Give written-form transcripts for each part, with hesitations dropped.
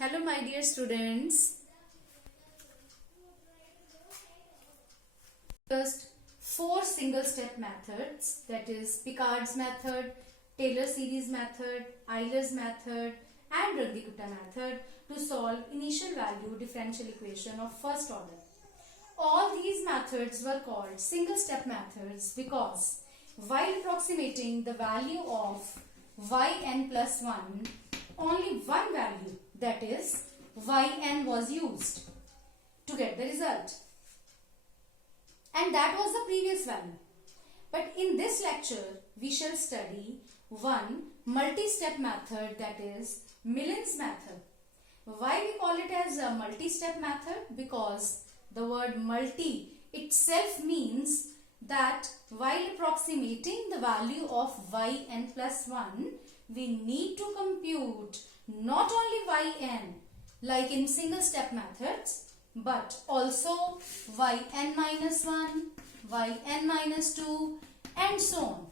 Hello my dear students. First, four single step methods, that is Picards method, Taylor series method, Euler's method and Gagandeep method to solve initial value differential equation of first order. All these methods were called single step methods because while approximating the value of yn plus 1, only one value, that is yn, was used to get the result, and that was the previous value. But in this lecture we shall study one multi-step method, that is Milne's method. Why we call it as a multi-step method? Because the word multi itself means that while approximating the value of yn plus 1, we need to compute not only yn like in single step methods, but also yn minus 1, yn minus 2 and so on.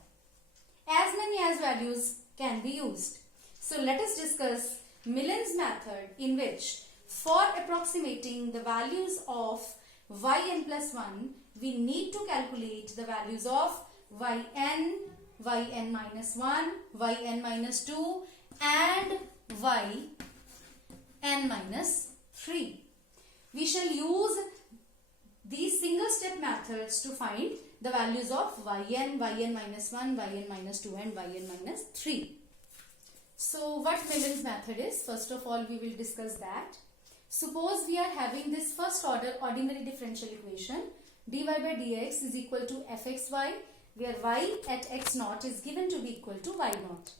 As many as values can be used. So let us discuss Milne's method, in which for approximating the values of yn plus 1, we need to calculate the values of yn minus 1, yn minus 2 and yn minus 3. We shall use these single step methods to find the values of yn minus 1, yn minus 2 and yn minus 3. So what Milne's method is? First of all, we will discuss that. Suppose we are having this first order ordinary differential equation, dy by dx is equal to fxy, where y at x naught is given to be equal to y naught.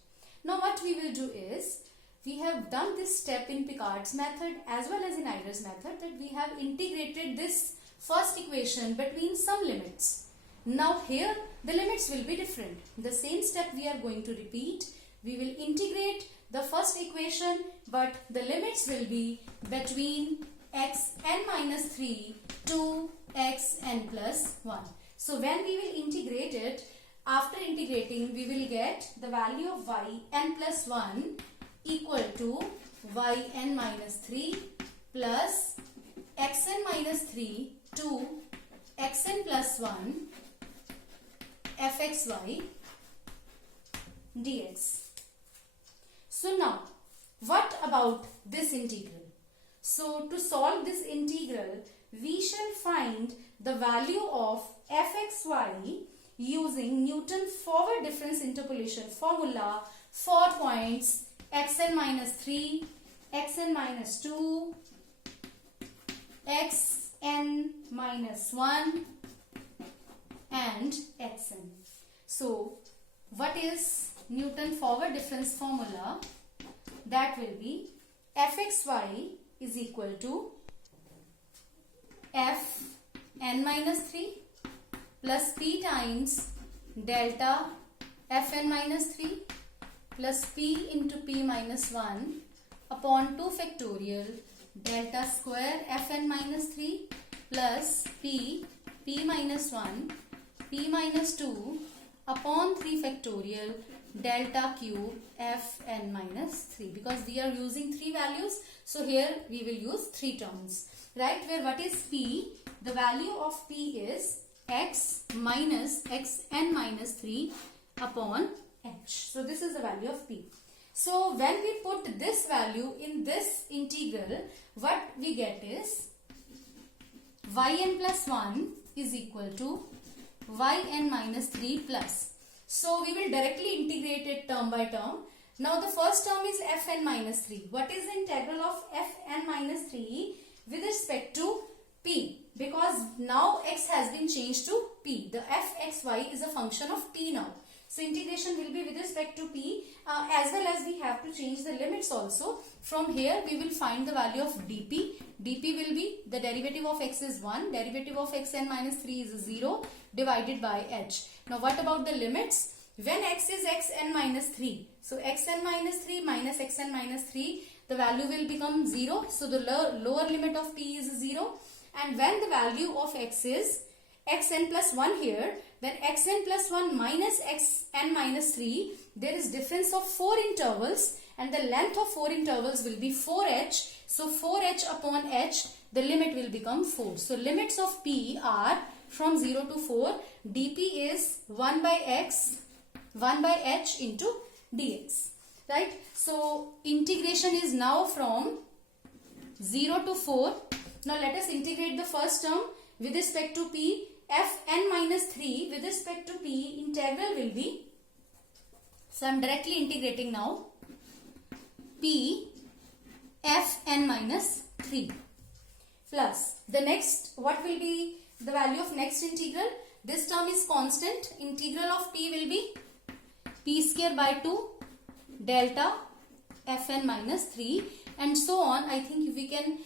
Now what we will do is, we have done this step in Picards method as well as in Euler's method, that we have integrated this first equation between some limits. Now here the limits will be different. The same step we are going to repeat. We will integrate the first equation, but the limits will be between xn minus 3 to xn plus 1. So when we will integrate it, after integrating we will get the value of yn plus 1 equal to yn minus 3 plus xn minus 3 to xn plus 1 fxy dx. So now, what about this integral? So to solve this integral, we shall find the value of fxy using Newton forward difference interpolation formula for points xn minus 3, xn minus 2, xn minus 1 and xn. So what is Newton forward difference formula? That will be fxy is equal to fn minus 3 plus p times delta fn minus 3 plus p into p minus 1 upon 2 factorial delta square fn minus 3 plus p minus 1 p minus 2 upon 3 factorial delta cube fn minus 3, because we are using 3 values, so here we will use 3 terms, right? Where what is p? The value of p is x minus xn minus 3 upon h. So this is the value of p. So when we put this value in this integral, what we get is yn plus 1 is equal to yn minus 3 plus. So we will directly integrate it term by term. Now the first term is fn minus 3. What is the integral of fn minus 3 with respect to p? Because now x has been changed to p. The fxy is a function of p now. So integration will be with respect to p, as well as we have to change the limits also. From here we will find the value of dp. dp will be the derivative of x is 1, derivative of xn minus 3 is 0 divided by h. Now what about the limits? When x is xn minus 3, so xn minus 3 minus xn minus 3, the value will become 0. So the lower limit of p is 0. And when the value of x is xn plus 1 here, then xn plus 1 minus xn minus 3, there is difference of 4 intervals and the length of 4 intervals will be 4h. So 4h upon h, the limit will become 4. So limits of p are from 0 to 4. dp is 1 by h into dx. Right? So integration is now from 0 to 4. Now let us integrate the first term with respect to p. Fn minus 3 with respect to p, integral will be, so I am directly integrating now, p Fn minus 3 plus the next, what will be the value of next integral? This term is constant. Integral of p will be p square by 2 delta Fn minus 3 and so on. I think we can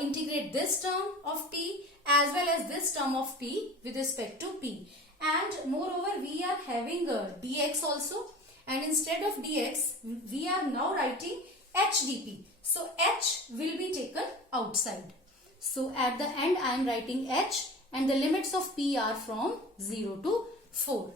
integrate this term of p as well as this term of p with respect to p. And moreover, we are having dx also, and instead of dx, we are now writing h dp. So h will be taken outside. So at the end, I am writing h, and the limits of p are from 0 to 4.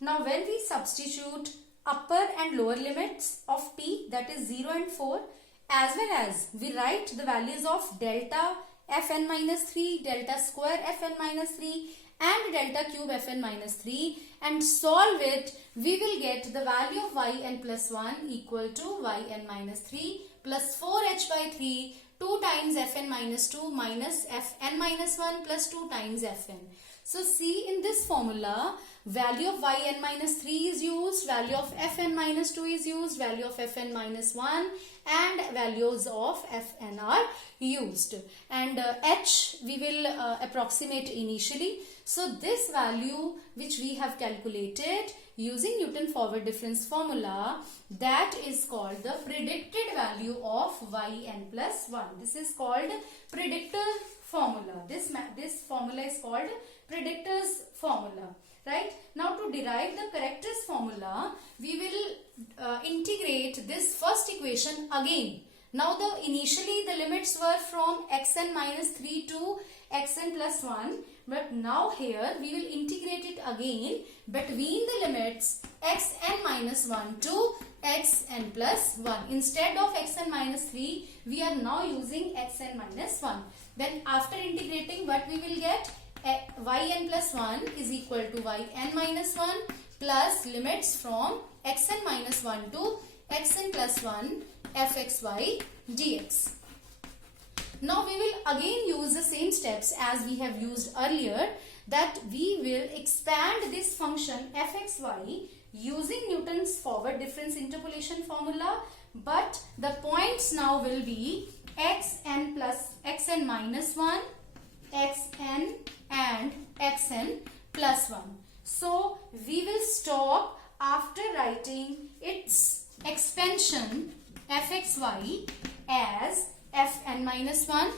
Now when we substitute upper and lower limits of p, that is 0 and 4, as well as we write the values of delta Fn minus 3, delta square Fn minus 3 and delta cube Fn minus 3 and solve it, we will get the value of yn plus 1 equal to yn minus 3 plus 4h by 3, 2 times Fn minus 2 minus Fn minus 1 plus 2 times Fn. So see, in this formula, value of yn minus 3 is used, value of Fn minus 2 is used, value of Fn minus 1 and values of Fn are used. And h we will approximate initially. So this value which we have calculated using Newton forward difference formula, that is called the predicted value of yn plus 1. This is called predictor formula. This formula is called predictor's formula. Right? Now to derive the corrector's formula, we will integrate this first equation again. Now initially the limits were from xn minus 3 to xn plus 1, but now here we will integrate it again between the limits xn minus 1 to xn plus 1. Instead of xn minus 3, we are now using xn minus 1. Then after integrating, what we will get? Yn plus 1 is equal to yn minus 1 plus limits from xn minus 1 to xn plus 1 fxy dx. Now we will again use the same steps as we have used earlier, that we will expand this function fxy using Newton's forward difference interpolation formula, but the points now will be xn minus 1, xn and xn plus 1. So we will stop after writing its expansion fxy as fn minus 1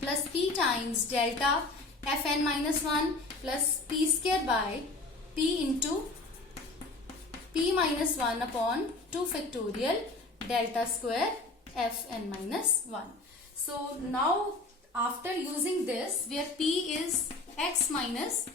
plus p times delta fn minus 1 plus p square by p into p minus 1 upon 2 factorial delta square fn minus 1. So now after using this, where p is x minus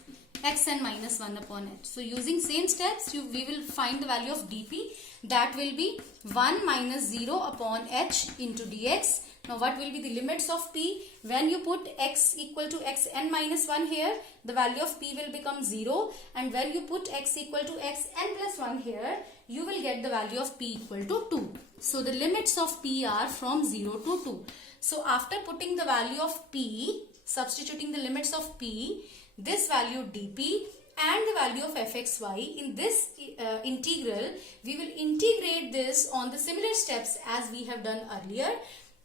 xn minus 1 upon h. So using same steps, we will find the value of dp. That will be 1 minus 0 upon h into dx. Now what will be the limits of p? When you put x equal to xn minus 1 here, the value of p will become 0. And when you put x equal to xn plus 1 here, you will get the value of p equal to 2. So the limits of p are from 0 to 2. So after putting the value of p, substituting the limits of p, this value dp and the value of fxy, in this integral, we will integrate this on the similar steps as we have done earlier.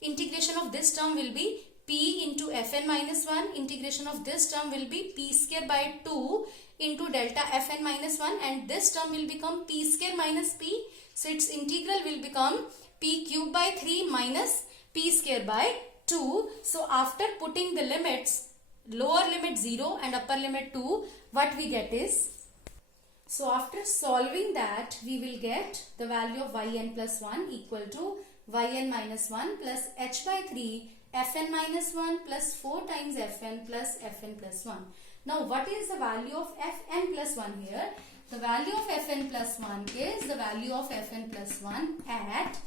Integration of this term will be p into fn minus 1. Integration of this term will be p square by 2 into delta fn minus 1, and this term will become p square minus p. So its integral will become p cube by 3 minus p square by 2. So after putting the limits, lower limit 0 and upper limit 2, what we get is, so after solving that, we will get the value of yn plus 1 equal to yn minus 1 plus h by 3 fn minus 1 plus 4 times fn plus fn plus 1. Now what is the value of fn plus 1 here? The value of fn plus 1 is the value of fn plus 1 at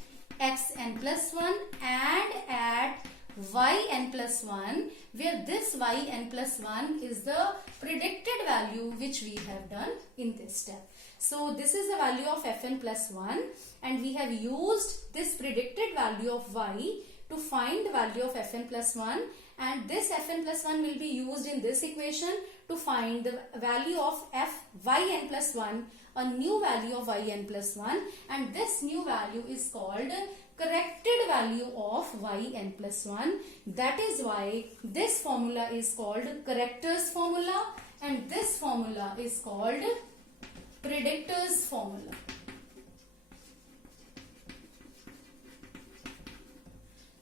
xn plus 1 and at yn plus 1, where this yn plus 1 is the predicted value which we have done in this step. So this is the value of fn plus 1 and we have used this predicted value of y to find the value of fn plus 1, and this fn plus 1 will be used in this equation to find the value of fyn plus 1, a new value of yn plus 1, and this new value is called corrected value of yn plus 1. That is why this formula is called corrector's formula and this formula is called predictor's formula.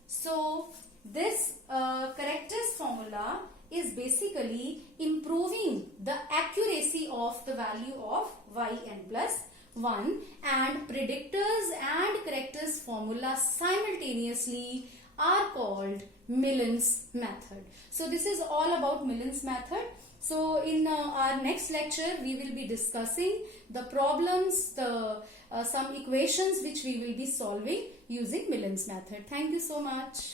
So this corrector's formula is basically improving the accuracy of the value of yn plus 1, and predictors and correctors formula simultaneously are called Milne's method. So this is all about Milne's method. So in our next lecture we will be discussing the problems, some equations which we will be solving using Milne's method. Thank you so much.